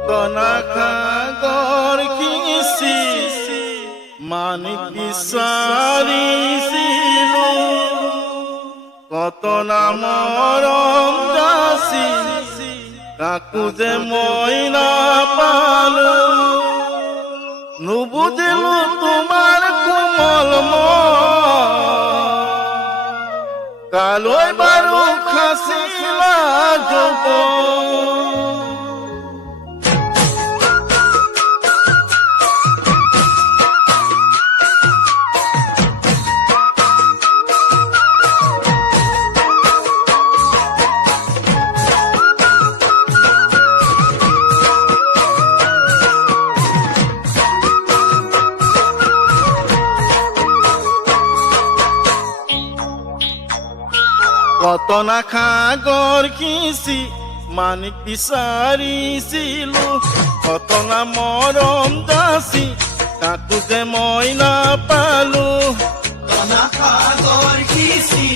কত না খাগৰ খিসি মানিক বিচাৰিছিল কত না মৰম দাসী কাকো যে মই নাপালো নুবুজিলো তোমাৰ কোমল কালৈ বাৰু খাচিলা যৌৱন কত না খাগৰ খিচি মানিক বিচাৰিছিলো কত না মৰম দাসী কাকো যে মই নাপালো কত না খাগৰ খিচি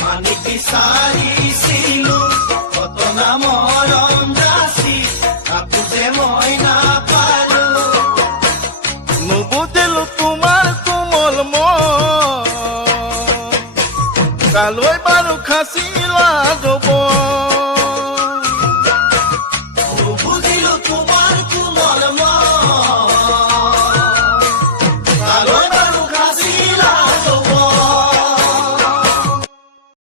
মানিক বিচাৰিছিলো কত না মৰম দাসী কাকো যে মই নাপালো নুবুজিলো তোমাৰ কোমল কালৈ বাৰু খাচিলা যৌৱন নুবুজিলো তোমাৰ